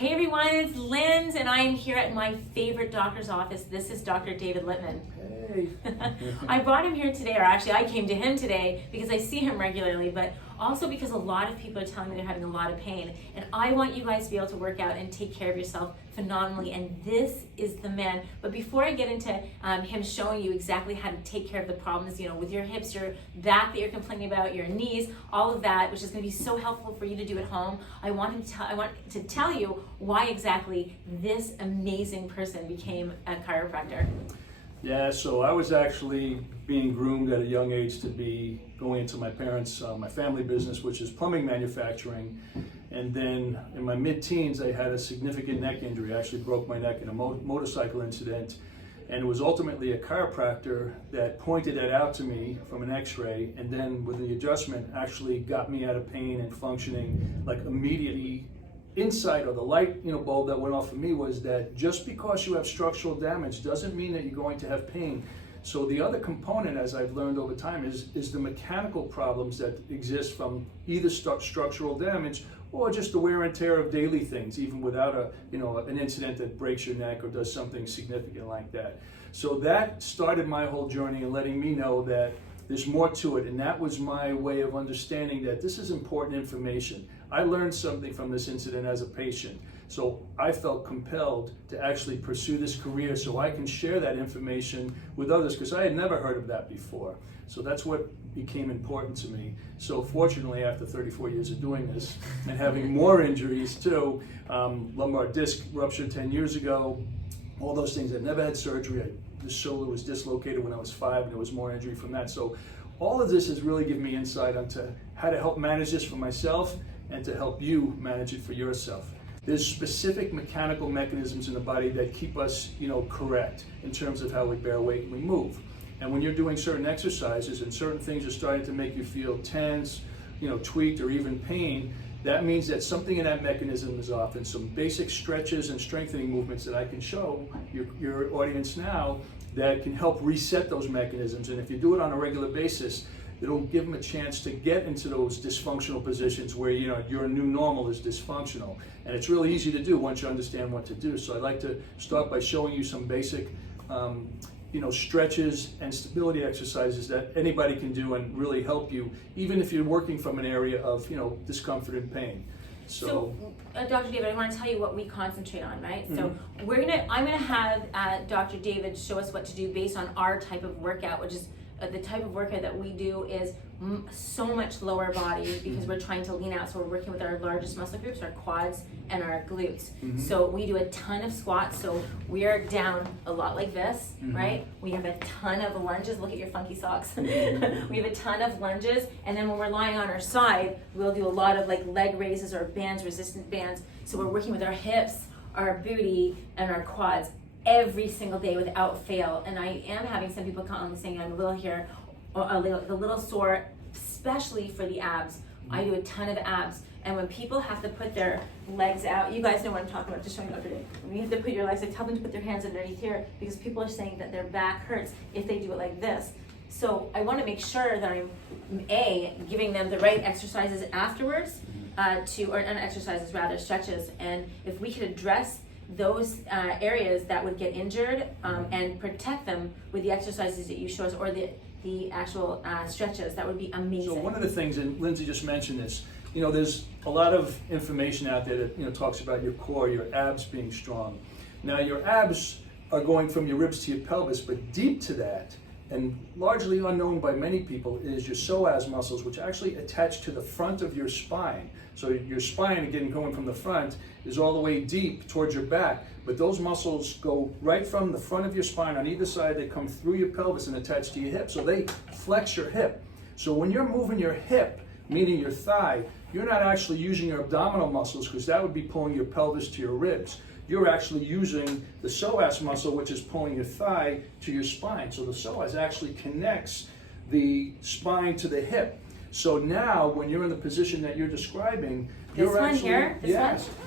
Hey everyone, it's Linz, and I am here at my favorite doctor's office. This is Dr. David Lipman. Hey. I brought him here today, or actually I came to him today because I see him regularly, but also because a lot of people are telling me they're having a lot of pain. And I want you guys to be able to work out and take care of yourself phenomenally, and this is the man. But before I get into him showing you exactly how to take care of the problems, with your hips, your back that you're complaining about, your knees, all of that, which is going to be so helpful for you to do at home, I want to tell you why exactly this amazing person became a chiropractor. Yeah, so I was actually being groomed at a young age to be going into my parents' my family business, which is plumbing manufacturing. And then in my mid-teens, I had a significant neck injury. I actually broke my neck in a motorcycle incident. And it was ultimately a chiropractor that pointed that out to me from an x-ray, and then with the adjustment actually got me out of pain and functioning like immediately. Insight, or the light bulb that went off for me, was that just because you have structural damage doesn't mean that you're going to have pain. So the other component, as I've learned over time, is the mechanical problems that exist from either structural damage or just the wear and tear of daily things, even without an incident that breaks your neck or does something significant like that. So that started my whole journey and letting me know that there's more to it, and that was my way of understanding that this is important information. I learned something from this incident as a patient, so I felt compelled to actually pursue this career so I can share that information with others, because I had never heard of that before. So that's what became important to me. So fortunately, after 34 years of doing this and having more injuries too, lumbar disc ruptured 10 years ago, all those things, I've never had surgery. The shoulder was dislocated when I was 5, and there was more injury from that. So all of this has really given me insight onto how to help manage this for myself and to help you manage it for yourself. There's specific mechanical mechanisms in the body that keep us, correct in terms of how we bear weight and we move. And when you're doing certain exercises and certain things are starting to make you feel tense, tweaked, or even pain, that means that something in that mechanism is off, and some basic stretches and strengthening movements that I can show your audience now that can help reset those mechanisms. And if you do it on a regular basis, it'll give them a chance to get into those dysfunctional positions where your new normal is dysfunctional. And it's really easy to do once you understand what to do. So I'd like to start by showing you some basic stretches and stability exercises that anybody can do and really help you, even if you're working from an area of discomfort and pain. So Dr. David, I want to tell you what we concentrate on, right? Mm-hmm. So I'm gonna have Dr. David show us what to do based on our type of workout, which is the type of workout that we do is so much lower body because we're trying to lean out. So we're working with our largest muscle groups, our quads and our glutes. Mm-hmm. So we do a ton of squats. So we are down a lot like this, mm-hmm. right? We have a ton of lunges. Look at your funky socks. We have a ton of lunges. And then when we're lying on our side, we'll do a lot of like leg raises or bands, resistant bands. So we're working with our hips, our booty, and our quads every single day without fail. And I am having some people come saying I'm a little sore, especially for the abs. I do a ton of abs, and when people have to put their legs out, you guys know what I'm talking about, just showing you Dr. Dave. When you have to put your legs, I tell them to put their hands underneath here because people are saying that their back hurts if they do it like this. So I want to make sure that I'm giving them the right exercises afterwards, stretches, and if we could address those areas that would get injured and protect them with the exercises that you show us, or the actual stretches, that would be amazing. So one of the things, and Lindsay just mentioned this, there's a lot of information out there that talks about your core, your abs being strong. Now your abs are going from your ribs to your pelvis, but deep to that, and largely unknown by many people, is your psoas muscles, which actually attach to the front of your spine. So your spine, again, going from the front, is all the way deep towards your back, but those muscles go right from the front of your spine on either side. They come through your pelvis and attach to your hip, so they flex your hip. So when you're moving your hip, meaning your thigh, you're not actually using your abdominal muscles, because that would be pulling your pelvis to your ribs. You're actually using the psoas muscle, which is pulling your thigh to your spine. So the psoas actually connects the spine to the hip. So now, when you're in the position that you're describing, you're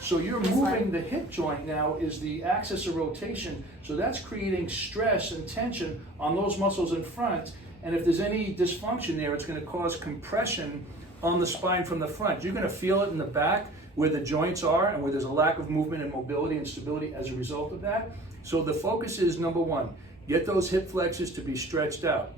so you're moving the hip joint now is the axis of rotation. So that's creating stress and tension on those muscles in front. And if there's any dysfunction there, it's going to cause compression on the spine from the front. You're going to feel it in the back, where the joints are and where there's a lack of movement and mobility and stability as a result of that. So the focus is, number one, get those hip flexors to be stretched out.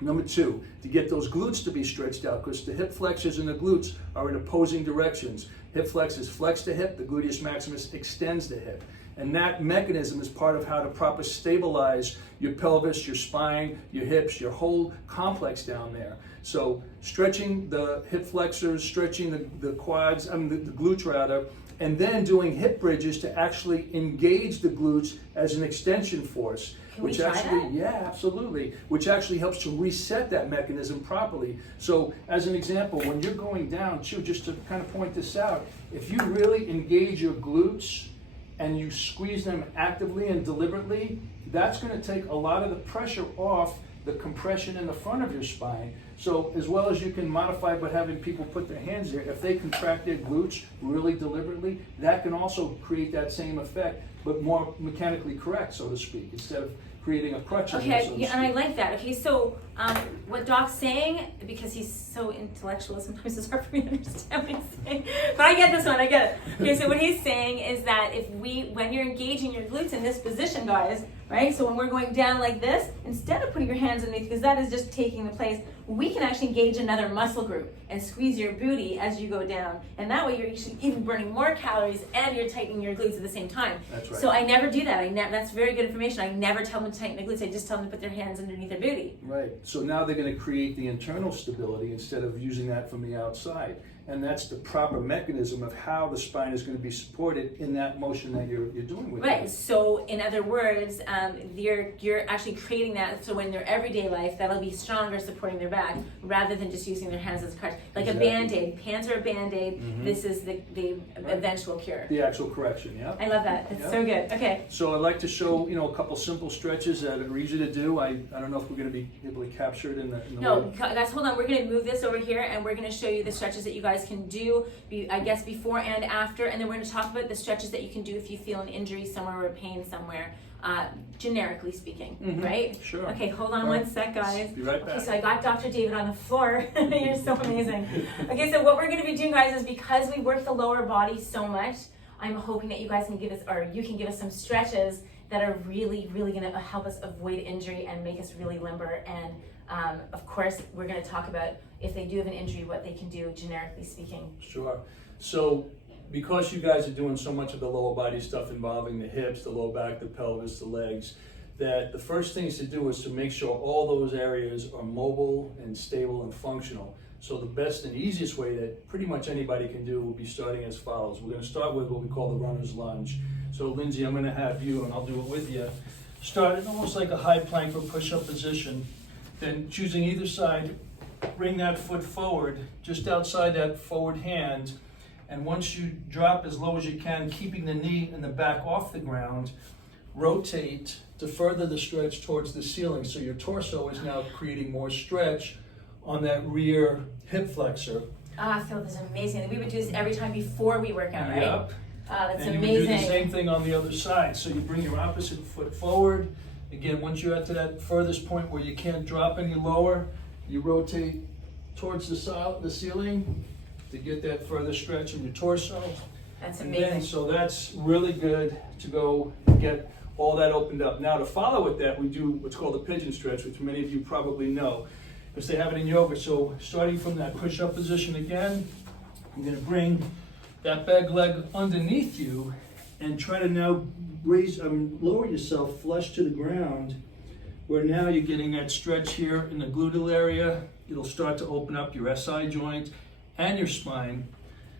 Number two, to get those glutes to be stretched out, because the hip flexors and the glutes are in opposing directions. Hip flexors flex the hip, the gluteus maximus extends the hip. And that mechanism is part of how to properly stabilize your pelvis, your spine, your hips, your whole complex down there. So stretching the hip flexors, stretching the quads, the glutes rather, and then doing hip bridges to actually engage the glutes as an extension force. Can we try that? Yeah, absolutely. Which actually helps to reset that mechanism properly. So as an example, when you're going down, just to kind of point this out, if you really engage your glutes and you squeeze them actively and deliberately, that's going to take a lot of the pressure off the compression in the front of your spine. So as well as you can modify by having people put their hands there, if they contract their glutes really deliberately, that can also create that same effect, but more mechanically correct, so to speak, instead of creating a crutch. Okay, yeah, and I like that. Okay, so what Doc's saying, because he's so intellectual, sometimes it's hard for me to understand what he's saying, but I get this one, I get it. Okay, so what he's saying is that when you're engaging your glutes in this position, guys, right? So when we're going down like this, instead of putting your hands underneath, because that is just taking the place, we can actually engage another muscle group and squeeze your booty as you go down. And that way you're actually even burning more calories and you're tightening your glutes at the same time. That's right. So I never do that. That's very good information. I never tell them to tighten the glutes. I just tell them to put their hands underneath their booty. Right. So now they're going to create the internal stability instead of using that from the outside. And that's the proper mechanism of how the spine is going to be supported in that motion that you're doing with it. Right. So in other words, you're actually creating that so in their everyday life that'll be stronger supporting their back rather than just using their hands as a crutch. Like exactly. A Band-Aid. Hands are a Band-Aid. Mm-hmm. This is the eventual cure. The actual correction, yeah. I love that. It's so good. Okay. So I'd like to show, a couple simple stretches that are easy to do. I don't know if we're going to be able to capture it in the No, guys, hold on. We're going to move this over here and we're going to show you the stretches that you guys can do, I guess, before and after, and then we're going to talk about the stretches that you can do if you feel an injury somewhere or pain somewhere, generically speaking, right? Sure. Okay, hold on one sec, guys. Be right back. Okay, so I got Dr. David on the floor. You're so amazing. Okay, so what we're going to be doing, guys, is because we work the lower body so much, I'm hoping that you guys can give us, or you can give us some stretches that are really, really going to help us avoid injury and make us really limber. And of course, we're going to talk about if they do have an injury, what they can do, generically speaking. Sure. So because you guys are doing so much of the lower body stuff involving the hips, the low back, the pelvis, the legs, that the first things to do is to make sure all those areas are mobile and stable and functional. So the best and easiest way that pretty much anybody can do will be starting as follows. We're going to start with what we call the Runners Lunge. So Lindsay, I'm going to have you, and I'll do it with you, start in almost like a high plank or push-up position. Then choosing either side, bring that foot forward, just outside that forward hand. And once you drop as low as you can, keeping the knee and the back off the ground, rotate to further the stretch towards the ceiling. So your torso is now creating more stretch on that rear hip flexor. I feel this is amazing. We would do this every time before we work out, right? Yep. That's and amazing. You would do the same thing on the other side. So you bring your opposite foot forward. Again, once you're at to that furthest point where you can't drop any lower, you rotate towards the ceiling to get that further stretch in your torso. That's amazing. And then, so that's really good to go get all that opened up. Now to follow with that, we do what's called a pigeon stretch, which many of you probably know, because they have it in yoga. So starting from that push-up position again, you're going to bring that back leg underneath you and try to now lower yourself flush to the ground, where now you're getting that stretch here in the gluteal area. It'll start to open up your SI joint and your spine.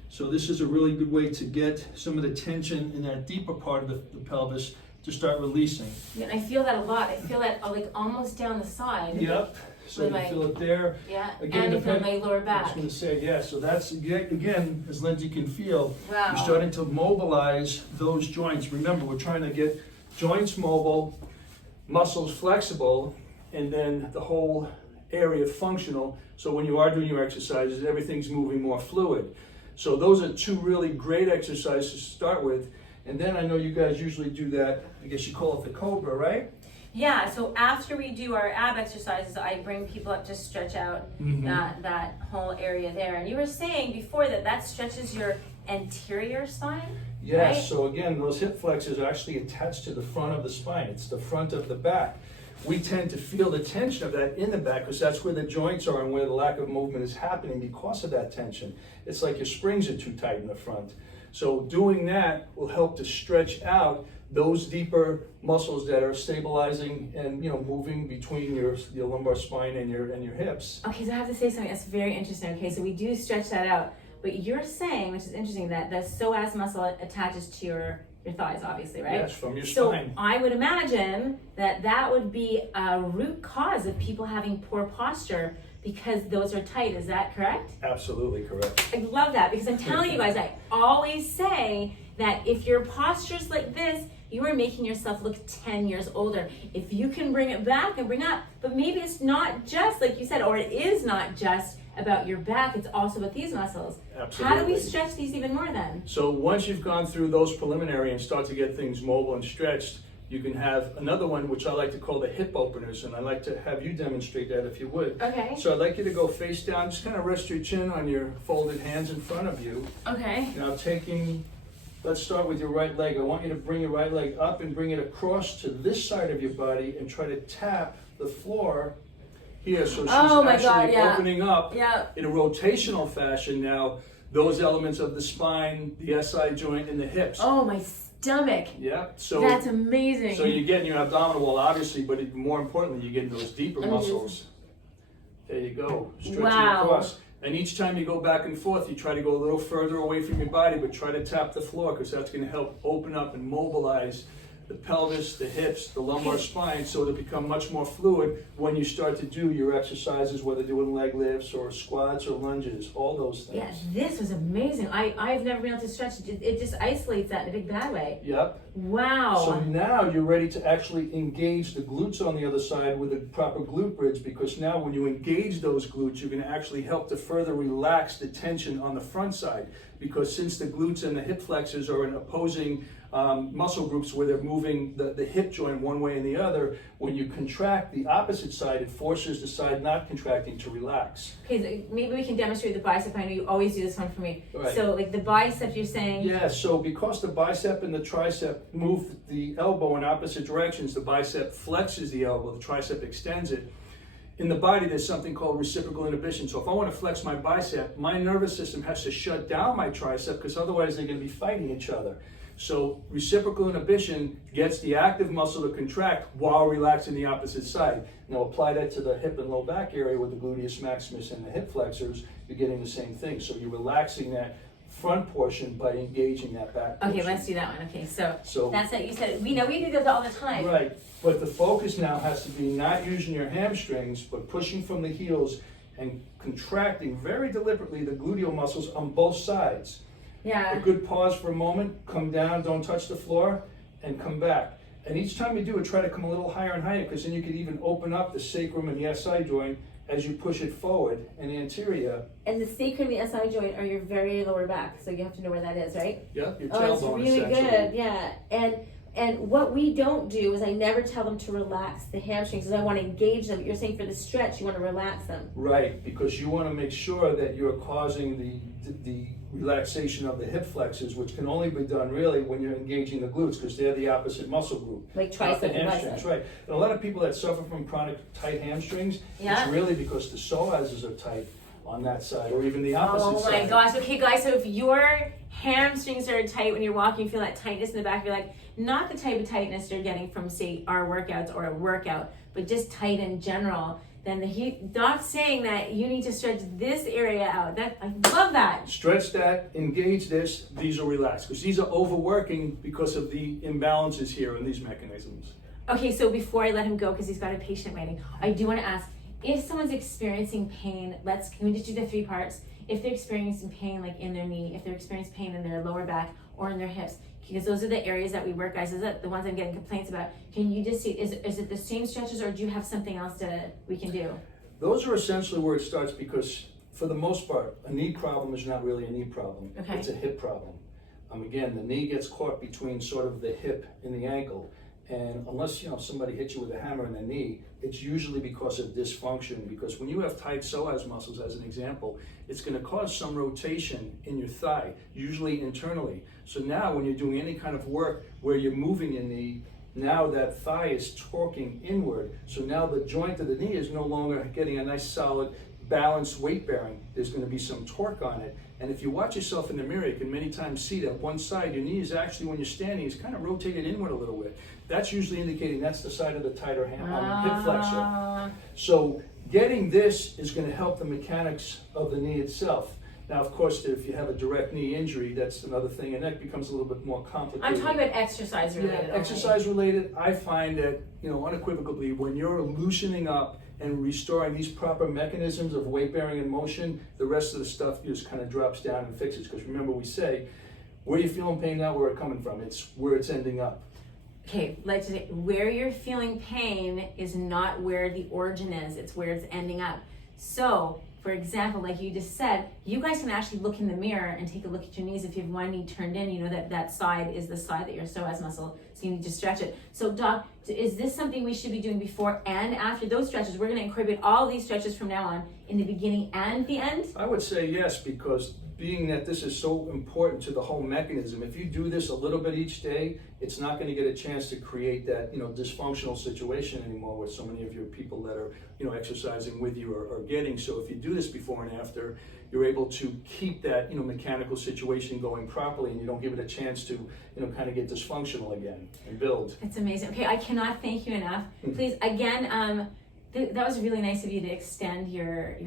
So this is a really good way to get some of the tension in that deeper part of the pelvis to start releasing. Yeah, I feel that a lot. I feel that like almost down the side. Yep. So you feel it there. Yeah, again, and I feel my lower back. I was going to say, yeah, so that's, again, as Lindsay can feel, wow. You're starting to mobilize those joints. Remember, we're trying to get joints mobile, muscles flexible, and then the whole area functional. So when you are doing your exercises, everything's moving more fluid. So those are two really great exercises to start with. And then I know you guys usually do that, I guess you call it the Cobra, right? Yeah, so after we do our ab exercises, I bring people up to stretch out that whole area there. And you were saying before that stretches your anterior spine? Yes, right? so again, those hip flexors are actually attached to the front of the spine. It's the front of the back. We tend to feel the tension of that in the back because that's where the joints are and where the lack of movement is happening because of that tension. It's like your springs are too tight in the front. So doing that will help to stretch out those deeper muscles that are stabilizing and moving between your lumbar spine and your hips. Okay, so I have to say something that's very interesting. Okay, so we do stretch that out, but you're saying, which is interesting, that the psoas muscle attaches to your thighs, obviously, right? Yes, from your so spine. I would imagine that would be a root cause of people having poor posture because those are tight. Is that correct? Absolutely correct. I love that because I'm telling you guys, I always say that if your posture's like this, you are making yourself look 10 years older. If you can bring it back and bring up, but maybe it's not just, like you said, or it is not just about your back, it's also about these muscles. Absolutely. How do we stretch these even more then? So once you've gone through those preliminary and start to get things mobile and stretched, you can have another one, which I like to call the hip openers, and I'd like to have you demonstrate that if you would. Okay. So I'd like you to go face down, just kind of rest your chin on your folded hands in front of you. Okay. Now let's start with your right leg. I want you to bring your right leg up and bring it across to this side of your body and try to tap the floor here. So she's actually opening up in a rotational fashion now those elements of the spine, the SI joint, and the hips. Oh, my stomach. Yeah. So that's amazing. So you're getting your abdominal wall, obviously, but even more importantly, you're getting those deeper muscles. There you go. Stretching across. And each time you go back and forth, you try to go a little further away from your body, but try to tap the floor because that's going to help open up and mobilize the pelvis, the hips, the lumbar spine, so it'll become much more fluid when you start to do your exercises, whether doing leg lifts or squats or lunges, all those things. Yeah, this was amazing. I've never been able to stretch. It just isolates that in a big bad way. Yep. Wow. So now you're ready to actually engage the glutes on the other side with a proper glute bridge, because now when you engage those glutes, you're going to actually help to further relax the tension on the front side, because since the glutes and the hip flexors are in opposing muscle groups where they're moving the hip joint one way and the other, when you contract the opposite side, it forces the side not contracting to relax. Okay, so maybe we can demonstrate the bicep. I know you always do this one for me. Right. So like the bicep, you're saying? Yeah, so because the bicep and the tricep move the elbow in opposite directions, the bicep flexes the elbow, the tricep extends it. In the body, there's something called reciprocal inhibition. So if I want to flex my bicep, my nervous system has to shut down my tricep, because otherwise they're going to be fighting each other. So reciprocal inhibition gets the active muscle to contract while relaxing the opposite side. Now apply that to the hip and low back area with the gluteus maximus and the hip flexors, you're getting the same thing. So you're relaxing that front portion by engaging that back portion. Okay, let's do that one. Okay, so that's it. You said, we do those all the time. Right, but the focus now has to be not using your hamstrings, but pushing from the heels and contracting very deliberately the gluteal muscles on both sides. Yeah. A good pause for a moment, come down, don't touch the floor, and come back. And each time you do it, try to come a little higher and higher, because then you could even open up the sacrum and the SI joint as you push it forward and anterior. And the sacrum and the SI joint are your very lower back, so you have to know where that is, right? Yeah, your tailbone. Oh, it's really good, yeah. And what we don't do is I never tell them to relax the hamstrings, because I want to engage them. But you're saying for the stretch, you want to relax them. Right, because you want to make sure that you're causing the relaxation of the hip flexors, which can only be done really when you're engaging the glutes, because they're the opposite muscle group. Like tricep and hamstrings, bicep. right. And a lot of people that suffer from chronic tight hamstrings, it's really because the psoas are tight on that side, or even the opposite side. Oh my gosh. Okay, guys, so if your hamstrings are tight when you're walking, you feel that tightness in the back of your leg, not the type of tightness you're getting from, say, our workouts or a workout, but just tight in general, then the doc's saying that you need to stretch this area out. I love that. Stretch that, engage this, these are relaxed, because these are overworking because of the imbalances here in these mechanisms. Okay, so before I let him go, because he's got a patient waiting, I do want to ask, if someone's experiencing pain, can we just do the 3 parts? If they're experiencing pain like in their knee, if they're experiencing pain in their lower back or in their hips, because those are the areas that we work, guys. Those are the ones I'm getting complaints about. Can you just see, is it the same stretches, or do you have something else we can do? Those are essentially where it starts, because for the most part, a knee problem is not really a knee problem. Okay. It's a hip problem. Again, the knee gets caught between sort of the hip and the ankle. And unless, you know, somebody hits you with a hammer in the knee, it's usually because of dysfunction. Because when you have tight psoas muscles, as an example, it's going to cause some rotation in your thigh, usually internally. So now when you're doing any kind of work where you're moving your knee, now that thigh is torquing inward. So now the joint of the knee is no longer getting a nice solid balanced weight bearing. There's going to be some torque on it. And if you watch yourself in the mirror, you can many times see that one side, your knee is actually, when you're standing, is kind of rotated inward a little bit. That's usually indicating that's the side of the tighter hip flexor. So getting this is going to help the mechanics of the knee itself. Now, of course, if you have a direct knee injury, that's another thing, and that becomes a little bit more complicated. I'm talking about exercise related. Yeah, exercise related. I find that, you know, unequivocally, when you're loosening up and restoring these proper mechanisms of weight bearing and motion, the rest of the stuff just kind of drops down and fixes. Because remember, we say, where you're feeling pain now, where it's coming from. It's where it's ending up. Okay, let's say where you're feeling pain is not where the origin is, it's where it's ending up. So, for example, like you just said, you guys can actually look in the mirror and take a look at your knees. If you have one knee turned in, you know that side is the side that your psoas muscle, so you need to stretch it. So, Doc, is this something we should be doing before and after those stretches? We're going to incorporate all these stretches from now on in the beginning and the end? I would say yes, because being that this is so important to the whole mechanism, if you do this a little bit each day, it's not going to get a chance to create that, you know, dysfunctional situation anymore with so many of your people that are, you know, exercising with you or getting. So if you do this before and after, you're able to keep that, you know, mechanical situation going properly, and you don't give it a chance to, you know, kind of get dysfunctional again and build. That's amazing. Okay, I cannot thank you enough. Please, again, that was really nice of you to extend your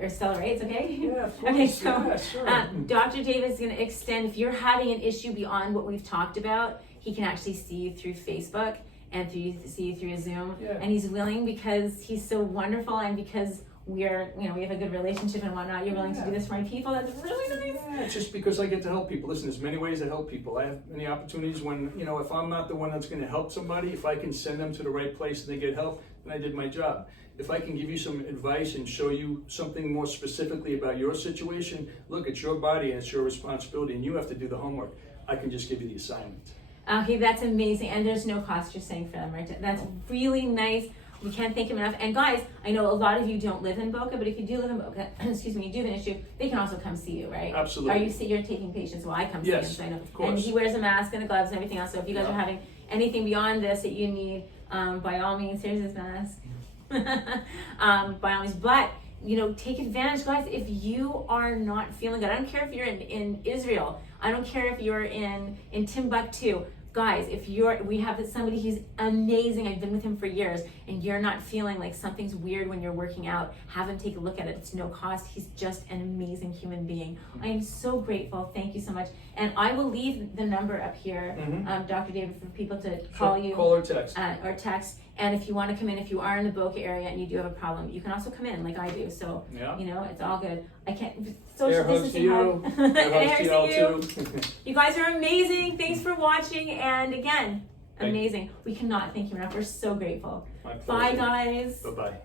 accelerates, okay? Yeah, of course. Okay, so yeah, sure. Dr. David is going to extend. If you're having an issue beyond what we've talked about, he can actually see you through Facebook and see you through Zoom. Yeah. And he's willing, because he's so wonderful and because we have a good relationship and whatnot. You're willing to do this for my people. That's really nice. Yeah, it's just because I get to help people. Listen, there's many ways to help people. I have many opportunities when, you know, if I'm not the one that's going to help somebody, if I can send them to the right place and they get help, then I did my job. If I can give you some advice and show you something more specifically about your situation, look, it's your body and it's your responsibility, and you have to do the homework. I can just give you the assignment. Okay, that's amazing. And there's no cost you're saying for them, right? That's really nice. We can't thank him enough. And guys, I know a lot of you don't live in Boca, but if you do live in Boca, excuse me, you do have an issue, they can also come see you, right? Absolutely. You're taking patients? Well, I come see Yes, him, so I know. of course. And he wears a mask and the gloves and everything else. So if you guys are having anything beyond this that you need, by all means, here's his mask. By all means, but you know, take advantage, guys. If you are not feeling good, I don't care if you're in Israel, I don't care if you're in Timbuktu, guys. If we have somebody who's amazing, I've been with him for years, and you're not feeling like something's weird when you're working out, have him take a look at it. It's no cost. He's just an amazing human being. I am so grateful. Thank you so much. And I will leave the number up here, Dr. David, for people to call you. Call or text. Or text. And if you want to come in, if you are in the Boca area and you do have a problem, you can also come in like I do. So, you know, it's all good. I can't, social distancing hard. Air hugs to you. You guys are amazing. Thanks for watching. And again, amazing. We cannot thank you enough. We're so grateful. My pleasure. Bye, guys. Bye-bye.